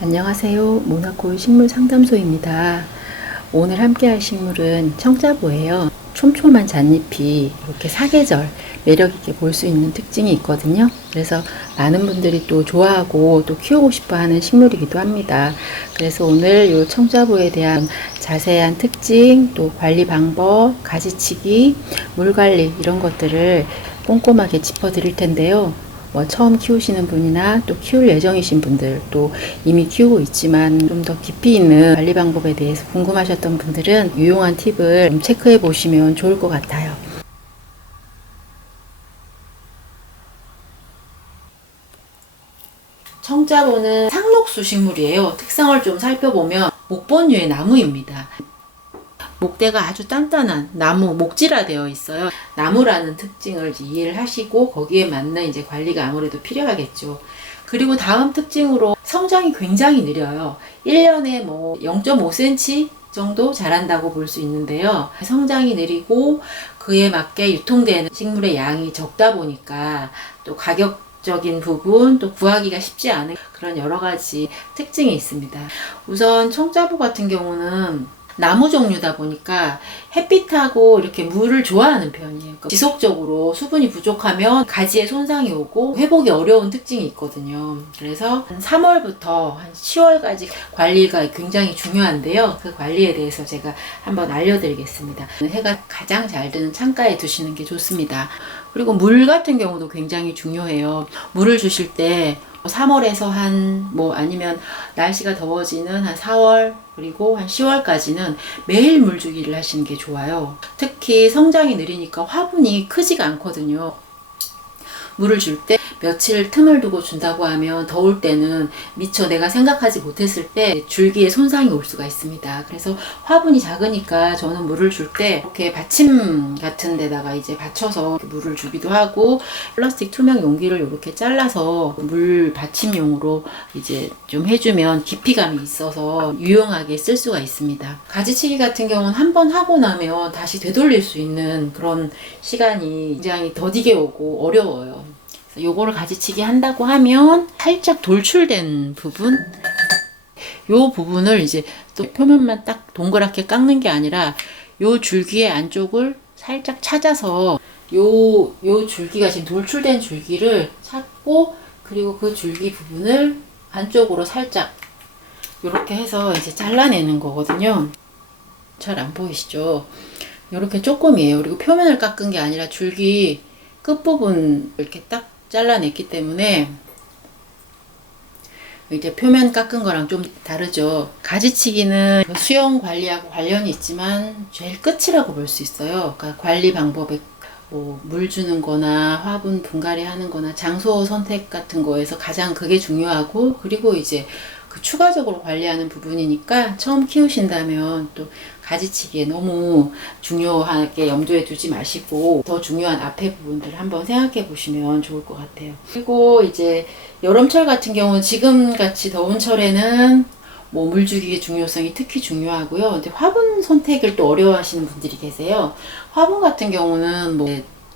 안녕하세요. 모나코 식물 상담소입니다. 오늘 함께 할 식물은 청자보예요. 촘촘한 잣잎이 이렇게 사계절 매력 있게 볼 수 있는 특징이 있거든요. 그래서 많은 분들이 또 좋아하고 또 키우고 싶어 하는 식물이기도 합니다. 그래서 오늘 이 청자보에 대한 자세한 특징, 또 관리 방법, 가지치기, 물 관리 이런 것들을 꼼꼼하게 짚어 드릴 텐데요. 뭐 처음 키우시는 분이나 또 키울 예정이신 분들 또 이미 키우고 있지만 좀 더 깊이 있는 관리 방법에 대해서 궁금하셨던 분들은 유용한 팁을 좀 체크해 보시면 좋을 것 같아요. 청자보는 상록수 식물이에요. 특성을 좀 살펴보면 목본류의 나무입니다. 목대가 아주 단단한 나무 목지라되어 있어요. 나무라는 특징을 이해를 하시고 거기에 맞는 이제 관리가 아무래도 필요하겠죠. 그리고 다음 특징으로 성장이 굉장히 느려요. 1년에 뭐 0.5cm 정도 자란다고 볼 수 있는데요. 성장이 느리고 그에 맞게 유통되는 식물의 양이 적다 보니까 또 가격 적인 부분 또 구하기가 쉽지 않은 그런 여러 가지 특징이 있습니다. 우선 청자부 같은 경우는 나무 종류다 보니까 햇빛하고 이렇게 물을 좋아하는 편이에요. 그러니까 지속적으로 수분이 부족하면 가지에 손상이 오고 회복이 어려운 특징이 있거든요. 그래서 한 3월부터 한 10월까지 관리가 굉장히 중요한데요. 그 관리에 대해서 제가 한번 알려드리겠습니다. 해가 가장 잘 드는 창가에 두시는 게 좋습니다. 그리고 물 같은 경우도 굉장히 중요해요. 물을 주실 때 3월에서 한 뭐 아니면 날씨가 더워지는 한 4월 그리고 한 10월까지는 매일 물 주기를 하시는 게 좋아요. 특히 성장이 느리니까 화분이 크지가 않거든요. 물을 줄 때 며칠 틈을 두고 준다고 하면 더울 때는 미처 내가 생각하지 못했을 때 줄기에 손상이 올 수가 있습니다. 그래서 화분이 작으니까 저는 물을 줄 때 이렇게 받침 같은 데다가 이제 받쳐서 물을 주기도 하고 플라스틱 투명 용기를 이렇게 잘라서 물 받침용으로 이제 좀 해주면 깊이감이 있어서 유용하게 쓸 수가 있습니다. 가지치기 같은 경우는 한 번 하고 나면 다시 되돌릴 수 있는 그런 시간이 굉장히 더디게 오고 어려워요. 요거를 가지치기 한다고 하면 살짝 돌출된 부분 요 부분을 이제 또 표면만 딱 동그랗게 깎는 게 아니라 요 줄기의 안쪽을 살짝 찾아서 요, 요 줄기가 지금 돌출된 줄기를 찾고 그리고 그 줄기 부분을 안쪽으로 살짝 이렇게 해서 이제 잘라내는 거거든요. 잘 안 보이시죠? 이렇게 조금이에요. 그리고 표면을 깎은 게 아니라 줄기 끝부분 이렇게 딱 잘라냈기 때문에 이제 표면 깎은 거랑 좀 다르죠. 가지치기는 수영 관리하고 관련이 있지만 제일 끝이라고 볼 수 있어요. 그러니까 관리 방법에 뭐 물 주는 거나 화분 분갈이 하는 거나 장소 선택 같은 거에서 가장 그게 중요하고 그리고 이제 그 추가적으로 관리하는 부분이니까 처음 키우신다면 또 가지치기에 너무 중요하게 염두에 두지 마시고 더 중요한 앞에 부분들 한번 생각해 보시면 좋을 것 같아요. 그리고 이제 여름철 같은 경우는 지금 같이 더운 철에는 뭐 물주기의 중요성이 특히 중요하고요. 근데 화분 선택을 또 어려워하시는 분들이 계세요. 화분 같은 경우는 뭐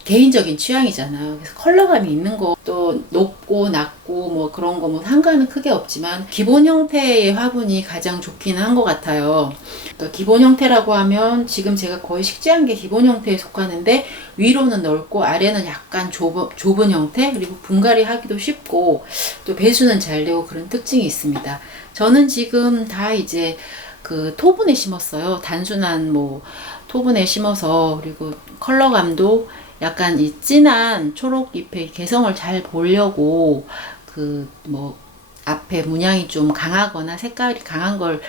개인적인 취향이잖아요. 그래서 컬러감이 있는 거, 또 높고 낮고 뭐 그런 거 뭐 상관은 크게 없지만 기본 형태의 화분이 가장 좋기는 한 것 같아요. 또 기본 형태라고 하면 지금 제가 거의 식재한 게 기본 형태에 속하는데 위로는 넓고 아래는 약간 좁은, 좁은 형태 그리고 분갈이 하기도 쉽고 또 배수는 잘 되고 그런 특징이 있습니다. 저는 지금 다 이제 그 토분에 심었어요. 단순한 뭐 토분에 심어서 그리고 컬러감도 약간 이 진한 초록잎의 개성을 잘 보려고 그 뭐 앞에 문양이 좀 강하거나 색깔이 강한 걸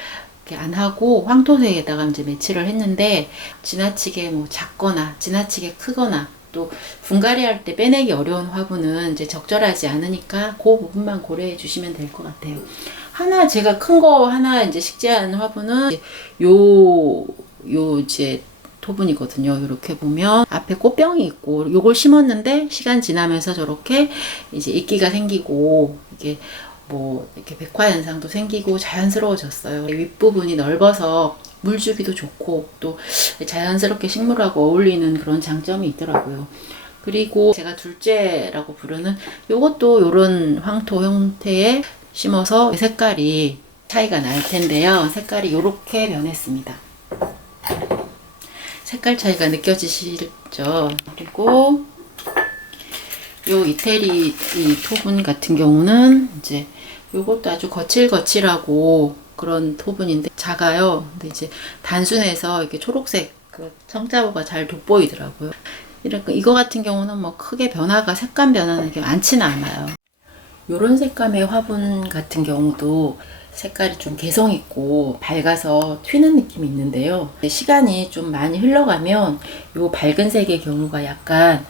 이렇게 안 하고 황토색에다가 이제 매치를 했는데 지나치게 뭐 작거나 지나치게 크거나 또 분갈이 할 때 빼내기 어려운 화분은 이제 적절하지 않으니까 그 부분만 고려해 주시면 될 것 같아요. 하나 제가 큰 거 하나 이제 식재하는 화분은 요요 이제 토분이거든요. 이렇게 보면 앞에 꽃병이 있고 요걸 심었는데 시간 지나면서 저렇게 이제 이끼가 생기고 이게 뭐 이렇게 백화 현상도 생기고 자연스러워졌어요. 윗부분이 넓어서 물 주기도 좋고 또 자연스럽게 식물하고 어울리는 그런 장점이 있더라고요. 그리고 제가 둘째라고 부르는 요것도 요런 황토 형태의 심어서 색깔이 차이가 날 텐데요. 색깔이 이렇게 변했습니다. 색깔 차이가 느껴지시죠? 그리고 요 이태리 이 토분 같은 경우는 이제 요것도 아주 거칠거칠하고 그런 토분인데 작아요. 근데 이제 단순해서 이렇게 초록색 그 청자부가 잘 돋보이더라고요. 이렇게 이거 같은 경우는 뭐 크게 변화가 색감 변화는 많지는 않아요. 요런 색감의 화분 같은 경우도 색깔이 좀 개성 있고 밝아서 튀는 느낌이 있는데요. 시간이 좀 많이 흘러가면 요 밝은 색의 경우가 약간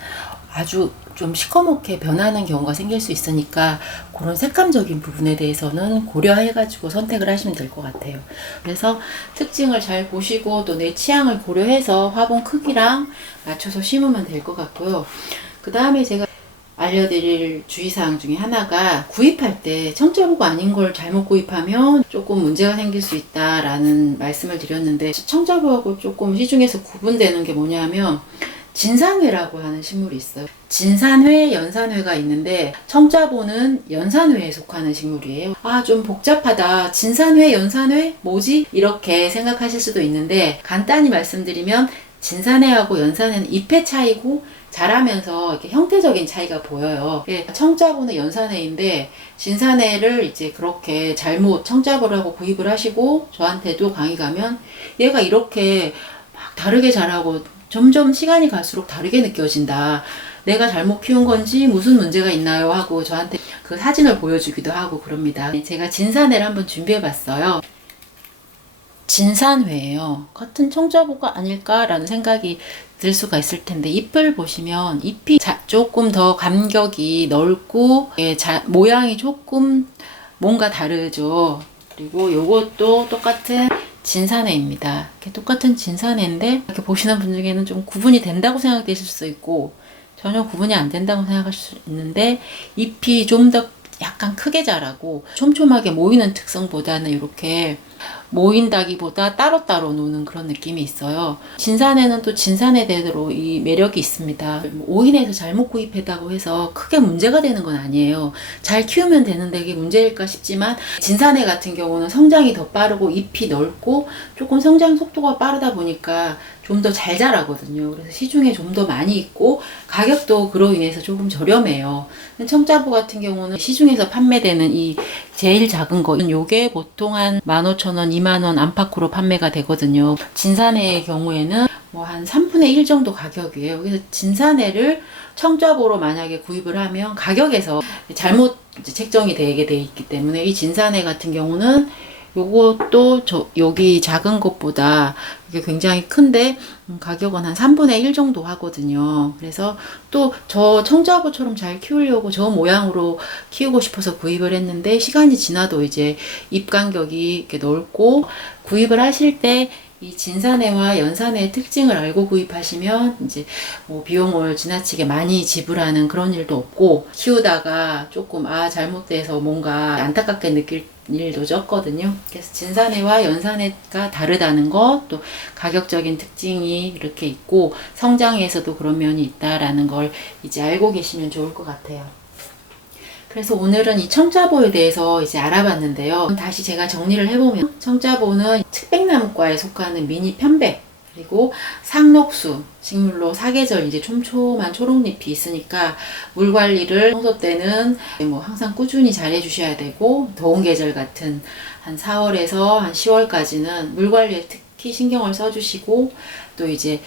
아주 좀 시커멓게 변하는 경우가 생길 수 있으니까 그런 색감적인 부분에 대해서는 고려해가지고 선택을 하시면 될 것 같아요. 그래서 특징을 잘 보시고 또 내 취향을 고려해서 화분 크기랑 맞춰서 심으면 될 것 같고요. 그 다음에 제가 알려드릴 주의사항 중에 하나가 구입할 때 청자부가 아닌 걸 잘못 구입하면 조금 문제가 생길 수 있다라는 말씀을 드렸는데 청자부하고 조금 시중에서 구분되는 게 뭐냐면 진산회라고 하는 식물이 있어요. 진산회, 연산회가 있는데 청자보는 연산회에 속하는 식물이에요. 아, 좀 복잡하다. 진산회, 연산회? 뭐지? 이렇게 생각하실 수도 있는데 간단히 말씀드리면 진산회하고 연산회는 잎의 차이고 자라면서 이렇게 형태적인 차이가 보여요. 예, 청자보는 연산회인데 진산회를 이제 그렇게 잘못 청자보를 하고 구입을 하시고 저한테도 강의 가면 얘가 이렇게 막 다르게 자라고 점점 시간이 갈수록 다르게 느껴진다. 내가 잘못 키운 건지 무슨 문제가 있나요? 하고 저한테 그 사진을 보여주기도 하고 그럽니다. 제가 진산회를 한번 준비해 봤어요. 진산회예요. 같은 청자보가 아닐까라는 생각이 들 수가 있을 텐데 잎을 보시면 잎이 자, 조금 더 감격이 넓고 예, 자, 모양이 조금 뭔가 다르죠. 그리고 요것도 똑같은 진산회입니다. 똑같은 진산회인데 이렇게 보시는 분 중에는 좀 구분이 된다고 생각되실 수 있고 전혀 구분이 안 된다고 생각할 수 있는데 잎이 좀 더 약간 크게 자라고 촘촘하게 모이는 특성보다는 이렇게 모인다기보다 따로따로 노는 그런 느낌이 있어요. 진산에는 또 진산에 대로 이 매력이 있습니다. 뭐 오인해서 잘못 구입했다고 해서 크게 문제가 되는 건 아니에요. 잘 키우면 되는데 이게 문제일까 싶지만 진산에 같은 경우는 성장이 더 빠르고 잎이 넓고 조금 성장 속도가 빠르다 보니까 좀 더 잘 자라거든요. 그래서 시중에 좀 더 많이 있고 가격도 그로 인해서 조금 저렴해요. 청자부 같은 경우는 시중에서 판매되는 이 제일 작은 거 요게 보통 한 15,000원, 2만원 안팎으로 판매가 되거든요. 진산회의 경우에는 뭐 한 3분의 1 정도 가격이에요. 그래서 진산회를 청자보로 만약에 구입을 하면 가격에서 잘못 책정이 되게 돼 있기 때문에 이 진산회 같은 경우는 요것도 저 여기 작은 것보다 이게 굉장히 큰데 음, 가격은 한 3분의 1 정도 하거든요. 그래서 또 저 청자부처럼 잘 키우려고 저 모양으로 키우고 싶어서 구입을 했는데 시간이 지나도 이제 잎 간격이 이렇게 넓고 구입을 하실 때이 진산회와 연산회의 특징을 알고 구입하시면 이제 뭐 비용을 지나치게 많이 지불하는 그런 일도 없고 키우다가 조금 아 잘못돼서 뭔가 안타깝게 느낄 일도 적거든요. 그래서 진산회와 연산회가 다르다는 것, 또 가격적인 특징이 이렇게 있고 성장에서도 그런 면이 있다라는 걸 이제 알고 계시면 좋을 것 같아요. 그래서 오늘은 이 청자보에 대해서 이제 알아봤는데요. 다시 제가 정리를 해보면 청자보는 측백나무과에 속하는 미니 편백 그리고 상록수 식물로 사계절 이제 촘촘한 초록잎이 있으니까 물 관리를 평소 때는 뭐 항상 꾸준히 잘 해주셔야 되고 더운 계절 같은 한 4월에서 한 10월까지는 물 관리에 특히 신경을 써주시고 또 이제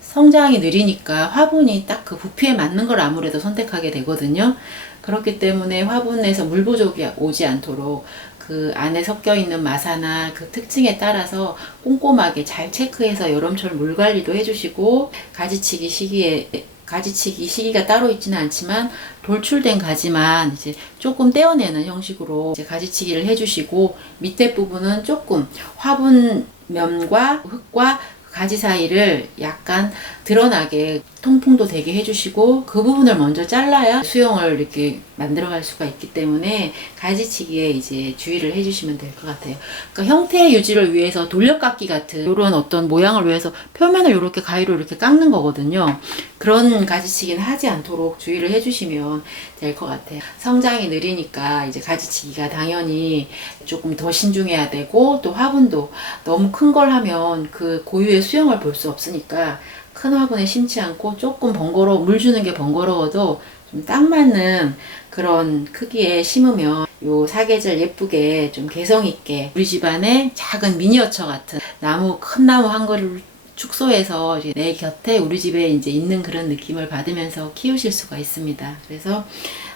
성장이 느리니까 화분이 딱 그 부피에 맞는 걸 아무래도 선택하게 되거든요. 그렇기 때문에 화분에서 물 부족이 오지 않도록 그 안에 섞여 있는 마사나 그 특징에 따라서 꼼꼼하게 잘 체크해서 여름철 물 관리도 해주시고 가지치기 시기에 가지치기 시기가 따로 있지는 않지만 돌출된 가지만 이제 조금 떼어내는 형식으로 이제 가지치기를 해주시고 밑에 부분은 조금 화분 면과 흙과 가지 사이를 약간 드러나게 통풍도 되게 해주시고 그 부분을 먼저 잘라야 수영을 이렇게 만들어갈 수가 있기 때문에 가지치기에 이제 주의를 해주시면 될 것 같아요. 그러니까 형태 유지를 위해서 돌려깎기 같은 이런 어떤 모양을 위해서 표면을 이렇게 가위로 이렇게 깎는 거거든요. 그런 가지치기는 하지 않도록 주의를 해주시면 될 것 같아요. 성장이 느리니까 이제 가지치기가 당연히 조금 더 신중해야 되고 또 화분도 너무 큰 걸 하면 그 고유의 수영을 볼 수 없으니까 큰 화분에 심지 않고 조금 번거로워 물 주는 게 번거로워도 좀 딱 맞는 그런 크기에 심으면 요 사계절 예쁘게 좀 개성 있게 우리 집안에 작은 미니어처 같은 나무 큰 나무 한 그루를 축소해서 내 곁에 우리 집에 이제 있는 그런 느낌을 받으면서 키우실 수가 있습니다. 그래서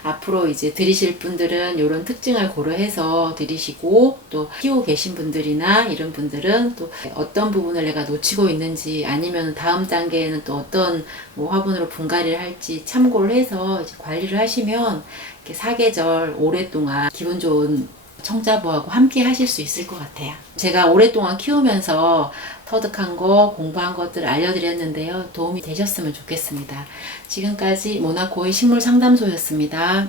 앞으로 이제 들이실 분들은 이런 특징을 고려해서 들이시고 또 키우고 계신 분들이나 이런 분들은 또 어떤 부분을 내가 놓치고 있는지 아니면 다음 단계에는 또 어떤 뭐 화분으로 분갈이를 할지 참고를 해서 관리를 하시면 이렇게 사계절 오랫동안 기분 좋은 청자부하고 함께 하실 수 있을 것 같아요. 제가 오랫동안 키우면서 터득한 거, 공부한 것들 알려드렸는데요. 도움이 되셨으면 좋겠습니다. 지금까지 모나코의 식물 상담소였습니다.